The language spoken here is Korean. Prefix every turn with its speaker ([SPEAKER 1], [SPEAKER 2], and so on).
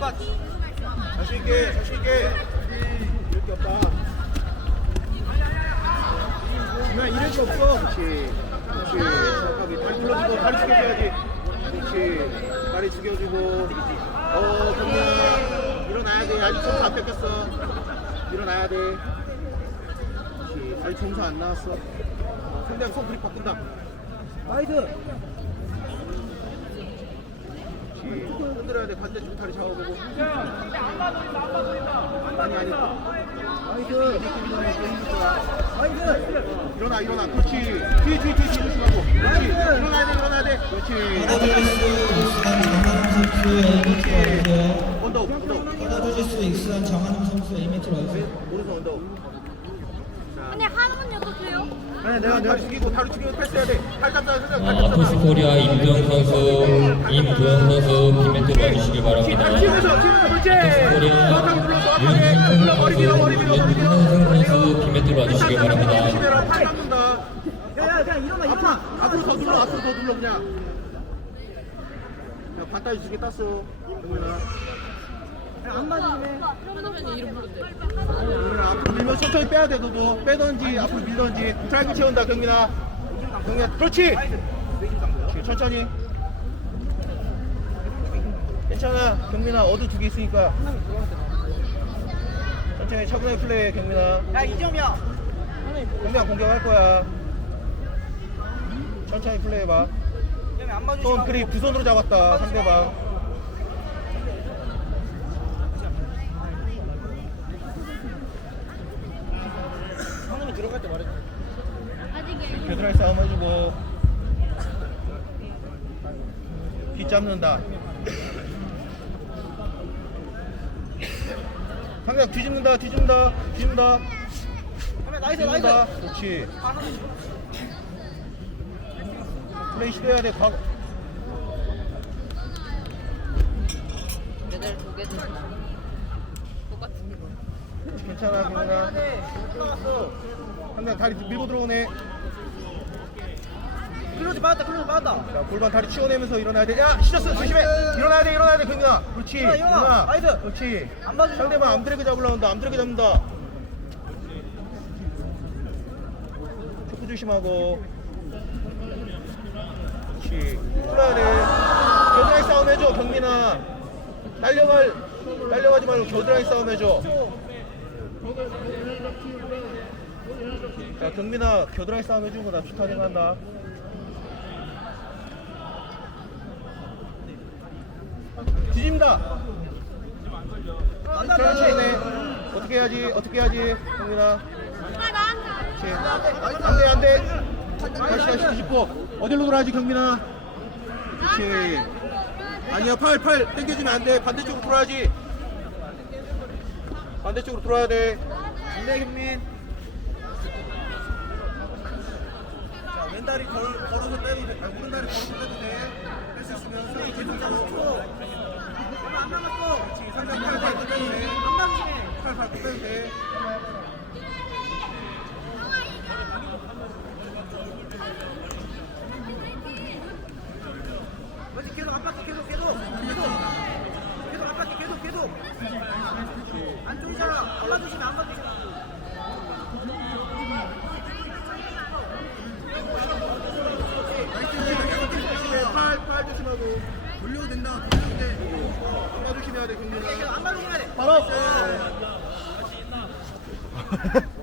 [SPEAKER 1] 자신 있게, 자신 있게. 이럴 게 없다. 나 이럴 게 없어. 그렇지. 그렇지. 정확하게 다리 불러주고 다리 숙여줘야지. 그렇지. 다리 숙여주고. 어, 경례. 일어나야 돼. 아직 점수 안 뺏겼어. 일어나야 돼. 그렇지. 아직 점수 안 나왔어. 상대방 손 그립 바꾼다.
[SPEAKER 2] 나이스.
[SPEAKER 1] 그렇지. 흔들어야 돼. 반대쪽 다리 잡아보고. 아니, 아니.
[SPEAKER 2] 나이스.
[SPEAKER 1] 일어나 일어나 그렇지 뒤뒤뒤뒤 조심하고 일어나야 돼 일어나야 돼 그렇지 언더 언더
[SPEAKER 3] 받아주실 수 익숙한 정한웅 선수 2m 와주세요.
[SPEAKER 1] 오른손 언더
[SPEAKER 4] 근데 한우는 어떡해요?
[SPEAKER 1] 네 내가 다리 숙이고 다리 숙이고 패스해야 돼 팔 잡자 생각 팔
[SPEAKER 5] 아, 아토스 코리아 임도영 선수, 임도영 선수 김멘트로 와주시기
[SPEAKER 1] 다리
[SPEAKER 5] 바랍니다.
[SPEAKER 1] 치면서 치면서 그렇지 정확하게 눌러 정확하게 눌러 머리 밀어 머리 밀어 머리 밀어
[SPEAKER 5] 윤상승 선수 김멘트로 와주시기 바랍니다.
[SPEAKER 1] 조심해라 팔 잡는다
[SPEAKER 2] 야야 그냥 일어나
[SPEAKER 1] 앞으로
[SPEAKER 2] 일어나.
[SPEAKER 1] 앞으로 더 눌러 앞으로 더 눌러 그냥 야 반다리 두개 땄어
[SPEAKER 2] 안 맞으면.
[SPEAKER 1] 앞으로 밀면 천천히 빼야 돼 너도. 빼던지 앞으로 밀던지. 트라이크 채운다 경민아. 경민아 그렇지! 그렇지, 천천히. 괜찮아. 경민아 어드 두개 있으니까. 천천히 차분하게 플레이해 경민아.
[SPEAKER 2] 야 이점이야.
[SPEAKER 1] 경민아 공격할 거야. 천천히 플레이해봐.
[SPEAKER 2] 이점이 안 맞으시면.
[SPEAKER 1] 손 그립 두 손으로 잡았다 상대방
[SPEAKER 2] 방금 들어갈 때 말했지.
[SPEAKER 1] 겨드랑이 싸움 해주고 뒤 잡는다 상대방 뒤집는다 뒤집는다 뒤집는다
[SPEAKER 2] 나이스
[SPEAKER 1] 뒤집는다
[SPEAKER 2] 나이스.
[SPEAKER 1] 그렇지 플레이 시도해야 돼 각.
[SPEAKER 4] 메달 두 개도 똑같은 거.
[SPEAKER 1] 괜찮아 경훈아. 상대방 다리 밀고 들어오네.
[SPEAKER 2] 클로즈 받았다 클로즈 받았다.
[SPEAKER 1] 자 골반 다리 치워내면서 일어나야 돼야 시켰어 조심해. 일어나야 돼 일어나야 돼 경훈아. 그렇지.
[SPEAKER 2] 일어나, 일어나. 나이스.
[SPEAKER 1] 그렇지.
[SPEAKER 2] 안 맞으시면
[SPEAKER 1] 상대방 암드레그 잡으려 온다. 암드레그 잡는다. 촉구 조심하고. 그렇지. 풀어야 돼. 겨드랑이 싸움 해줘 경민아. 딸려갈 딸려가지 말고 겨드랑이 싸움 해줘 자 경민아 겨드랑이 싸움 해주는 거나 좋다 생각한다. 뒤집니다. 천천히네. 어떻게 해야지? 어떻게 해야지? 경민아. 그렇지 안돼 안돼. 다시 다시 뒤집고. 어디로 돌아야지 경민아? 그렇지 아니야 팔 팔. 당겨주면 안돼. 반대쪽으로 돌아야지. 반대쪽으로 돌아야 돼.
[SPEAKER 2] 안돼 현민.
[SPEAKER 1] 왼다리 걸, 걸어서 빼도 돼. 아니, 오른다리 걸어서 빼도 돼. 뺄수 있으면 손이 계속 잡고.
[SPEAKER 2] 안 남았어.
[SPEAKER 1] 그렇지. 상대 팔 밟고 빼도 돼.
[SPEAKER 2] 안 맞으시네.
[SPEAKER 1] 팔 밟고 빼도 돼.
[SPEAKER 2] 그렇지 계속 안 계속 계속 계속 계속 안 바퀴 계속 계속 안쪽이잖아 안 맞으시면 안 맞으시면
[SPEAKER 1] 팔, 팔 조심하고. 돌려도 된다. 돌려도 돼. 안 봐주시면 돼, 경민아.
[SPEAKER 2] 안 맞으시면 돼
[SPEAKER 1] 바로.